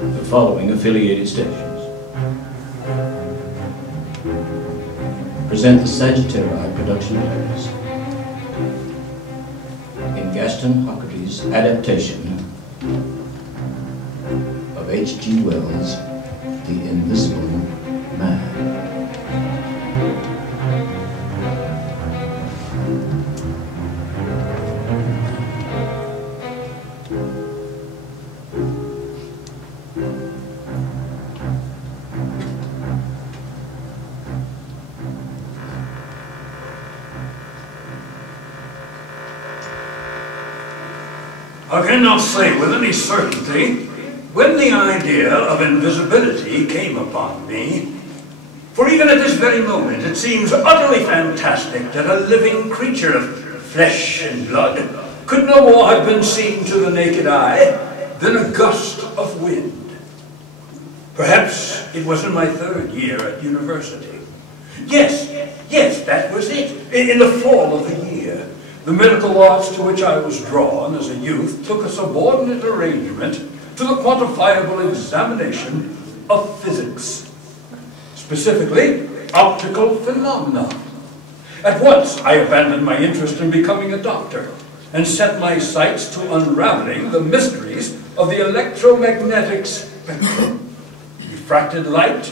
The following affiliated stations present the Sagittari production plays in Gaston Huckabay's adaptation of H.G. Wells' The Invisible Man. I cannot say with any certainty when the idea of invisibility came upon me, for even at this very moment it seems utterly fantastic that a living creature of flesh and blood could no more have been seen to the naked eye than a gust of wind. Perhaps it was in my 3rd year at university. Yes, that was it. In the fall of the year, the medical arts to which I was drawn as a youth took a subordinate arrangement to the quantifiable examination of physics, specifically optical phenomena. At once, I abandoned my interest in becoming a doctor and set my sights to unraveling the mysteries of the electromagnetic spectrum. Refracted light,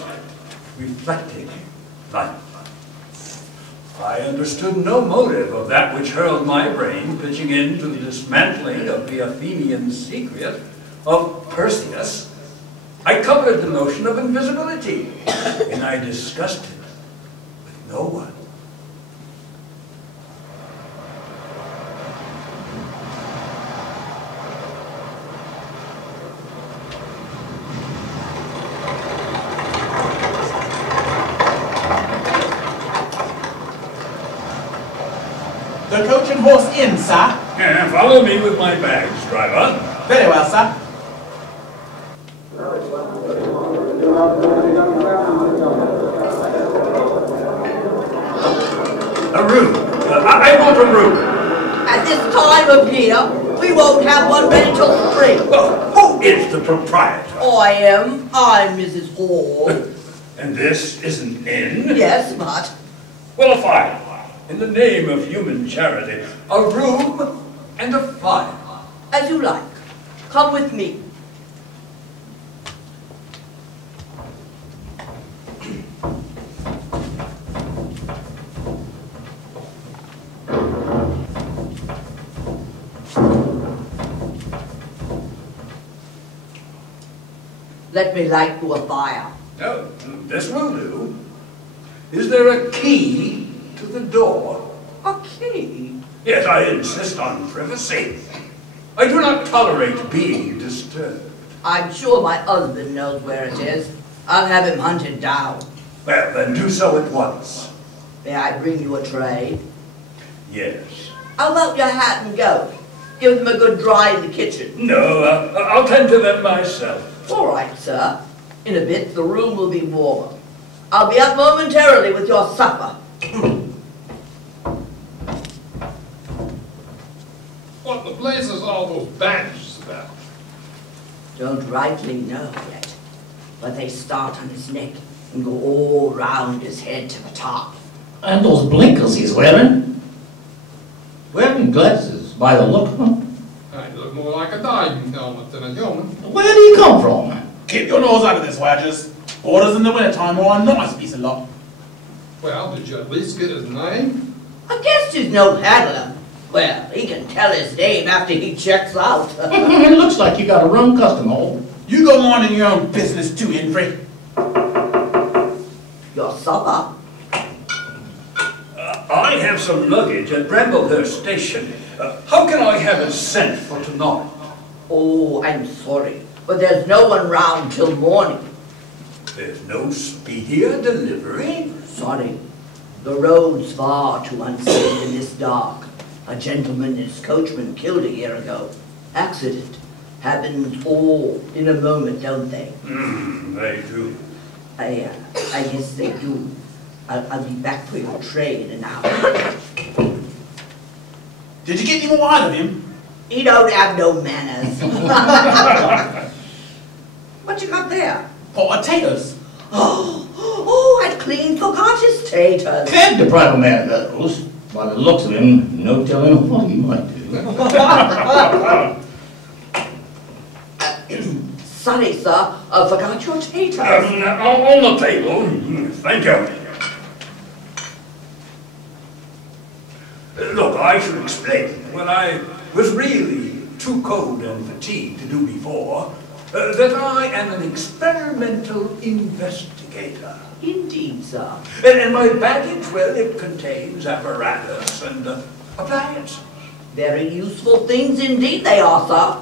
reflected light. I understood no motive of that which hurled my brain pitching into the dismantling of the Athenian secret of Perseus. I covered the notion of invisibility, and I discussed it with no one. The coach and horse in, sir. Yeah, follow me with my bags, driver. Very well, sir. A room. I want a room. At this time of year, we won't have one ready till spring. Well, who is the proprietor? I am. I'm Mrs. Hall. And this is an inn? Yes, but... Well, a fire. In the name of human charity, a room and a fire. As you like. Come with me. Let me light you a fire. Oh, this will do. Is there a key to the door? A key? Yes, I insist on privacy. I do not tolerate being disturbed. I'm sure my husband knows where it is. I'll have him hunted down. Well, then do so at once. May I bring you a tray? Yes. How about your hat and coat? Give them a good dry in the kitchen. No, I'll tend to them myself. All right, sir. In a bit, the room will be warmer. I'll be up momentarily with your supper. What the blazes all those bandages about? Don't rightly know yet, but they start on his neck and go all round his head to the top. And those blinkers he's wearing? Wearing glasses by the look of them. They look more like a diving helmet than a human. Where do you come from? Keep your nose out of this, Wedges. Orders in the wintertime are a nice piece of luck. Well, did you at least get his name? I guess he's no paddler. Well, he can tell his name after he checks out. It looks like you got a rum customer. You go on in your own business too, Elfriede. Your supper? I have some luggage at Bramblehurst Station. How can I have it sent for tonight? Oh, I'm sorry, but there's no one round till morning. There's no speedier delivery? Sorry. The road's far too unsafe in this dark. A gentleman and his coachman killed a year ago. Accident. Happens all in a moment, don't they? They do. I guess they do. I'll be back for your tray in an hour. Did you get any more out of him? He don't have no manners. What you got there? Potatoes. Oh, I'd clean forgot his taters. Can't deprive a man of those. By the looks of him, no telling what he might do. Sorry, sir, I forgot your taters. On the table. Thank you. Look, I should explain. When I was really too cold and fatigued to do before, that I am an experimental investigator. Indeed, sir. And my baggage, well, it contains apparatus and appliances. Very useful things indeed they are, sir.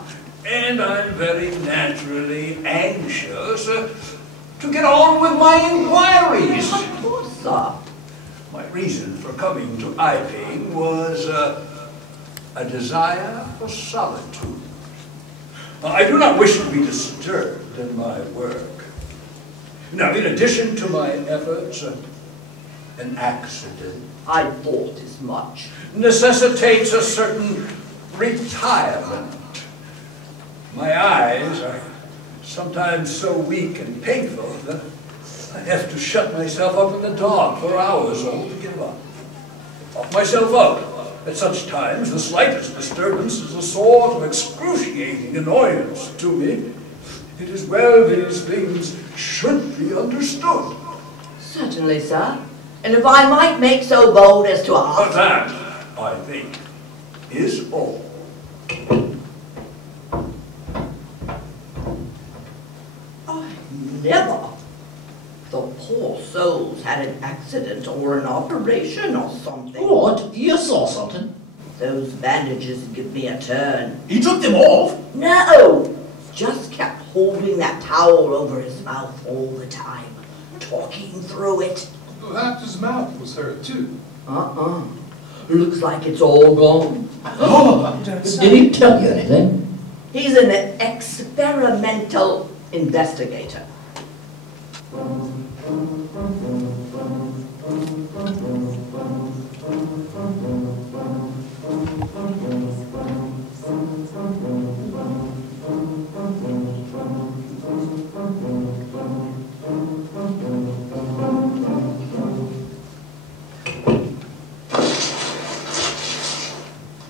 And I'm very naturally anxious to get on with my inquiries. Of course, sir. My reason for coming to Iping was a desire for solitude. I do not wish to be disturbed in my work. Now, in addition to my efforts, an accident I thought as much. necessitates a certain retirement. My eyes are sometimes so weak and painful that I have to shut myself up in the dark for hours altogether. Lock myself up. At such times, the slightest disturbance is a sort of excruciating annoyance to me. It is well these things should be understood. Certainly, sir. And if I might make so bold as to But ask... that, I think, is all. I never. The poor souls had an accident or an operation or something. What? You saw something? Those bandages give me a turn. He took them off. No! Just kept holding that towel over his mouth all the time, talking through it. Perhaps his mouth was hurt too. Looks like it's all gone. Did he tell you anything? He's an experimental investigator.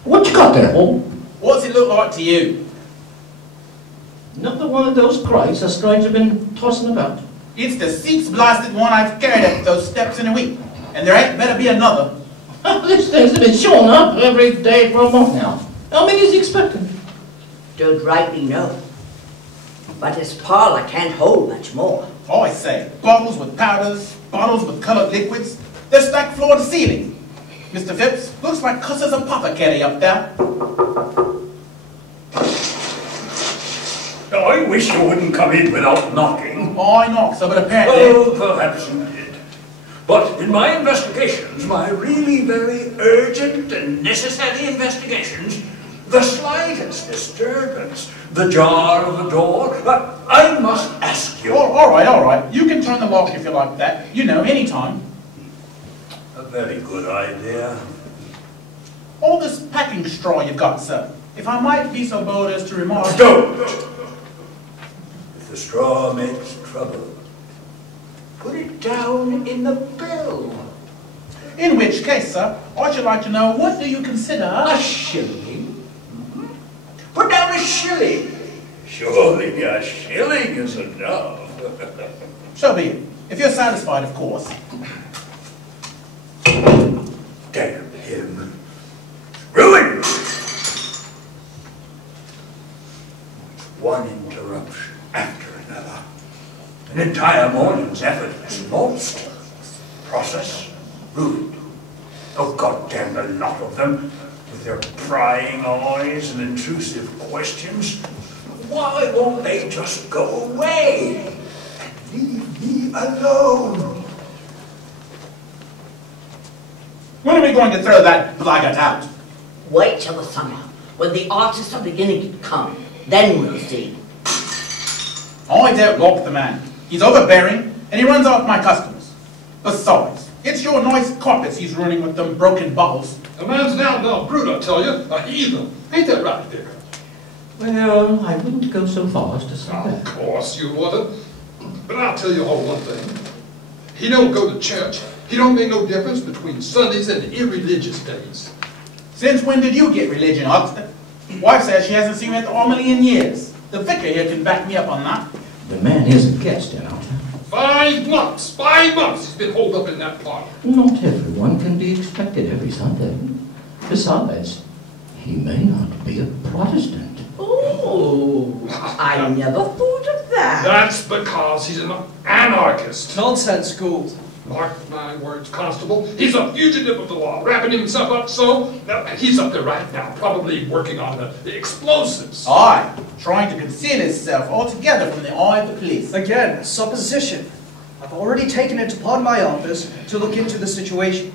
What you got there, Holmes? What's it look like to you? Another one of those cries a stranger been tossing about. It's the sixth blasted one I've carried up those steps in a week. And there ain't better be another. These things have been showing up every day for a month now. How many is he expecting? Don't rightly know. But his parlor can't hold much more. Oh, I say, bottles with powders, bottles with colored liquids. They're stacked floor to ceiling. Mr. Phipps, looks like Custer's apothecary up there. I wish you wouldn't come in without knocking. Oh, I knocked, sir, but apparently... Oh, perhaps you did. But in my investigations, my really very urgent and necessary investigations, the slightest disturbance, the jar of a door, I must ask you. Oh, all right. You can turn the lock if you like that. You know, anytime. A very good idea. All this packing straw you've got, sir. If I might be so bold as to remark... Don't! If the straw makes trouble, put it down in the bill. In which case, sir, I should like to know, what do you consider... A shilling? Put down a shilling. Surely a shilling is enough. So be it. If you're satisfied, of course. Damn him. Ruined! One interruption after another. An entire morning's effort is lost. Process ruined. Oh, goddamn the lot of them, with their prying eyes and intrusive questions. Why won't they just go away and leave me alone? When are we going to throw that blackguard out? Wait till the summer, when the artists are beginning to come. Then we'll see. I don't like the man. He's overbearing, and he runs off my customers. Besides, it's your nice carpets he's ruining with them broken bottles. The man's an outlaw brute, I tell you. A heathen. Ain't that right, Dick? Well, I wouldn't go so far as to say Of that. course you wouldn't. But I'll tell you all one thing. He don't go to church. He don't make no difference between Sundays and irreligious days. Since when did you get religion, Huckster? Wife says she hasn't seen you at the Armory in years. The vicar here can back me up on that. The man is a guest in our town. 5 months. 5 months he's been holed up in that parlor. Not everyone can be expected every Sunday. Besides, he may not be a Protestant. Oh, I never thought of that. That's because he's an anarchist. Nonsense, Gould. Mark my words, Constable. He's a fugitive of the law, wrapping himself up so. Now, he's up there right now, probably working on the explosives. Aye, trying to conceal himself altogether from the eye of the police. Again, supposition. I've already taken it upon my office to look into the situation.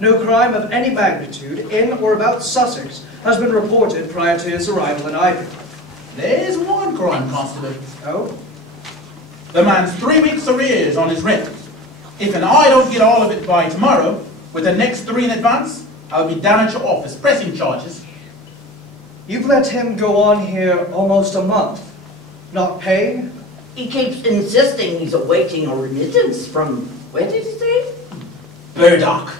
No crime of any magnitude in or about Sussex has been reported prior to his arrival in Ivy. There's one crime, Constable. Oh? The man's 3 weeks' arrears on his rent. If and I don't get all of it by tomorrow, with the next 3 in advance, I'll be down at your office pressing charges. You've let him go on here almost a month, not paying? He keeps insisting he's awaiting a remittance from, where did he say? Burdock.